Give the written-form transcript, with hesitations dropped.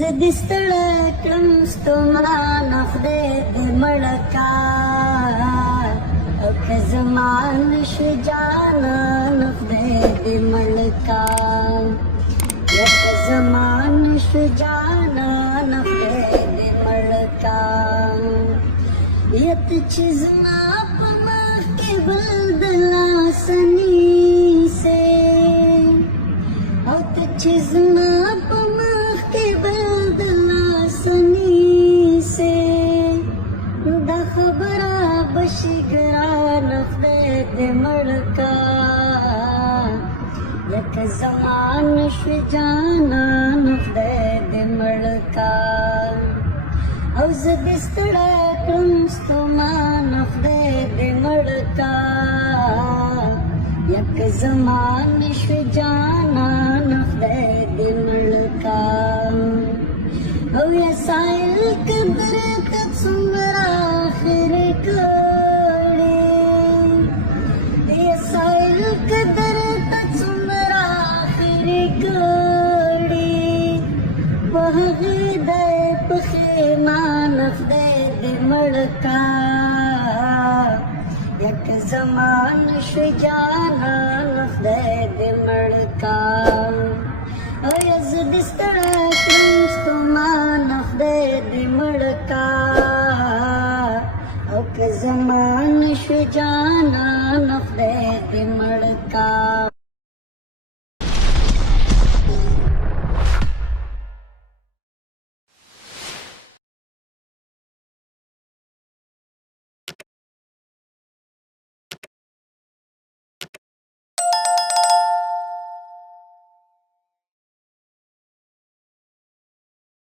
زدستړه کړم ستومانه خدای دې مړه کا او که زما نشو جانانه خدای دې مړه کا یا که زما نشو جانانه خدای دې مړه کا یا ته چې زما په مخ کې بل د لاسه نیسې او ته چې زما په शिगरान खदे मड़का यक जमान शुजाना खदे मड़का औज बिस्तड़ा कुंस्तमान खदे मड़का यक जमान शुजाना खदे मड़का औ या साइल कदर तसुमरा आखिर का कदर तसुमरा आखिर कड़ी बहदे पखेमान खदे मड़का यक जमान शुजाना खदे मड़का।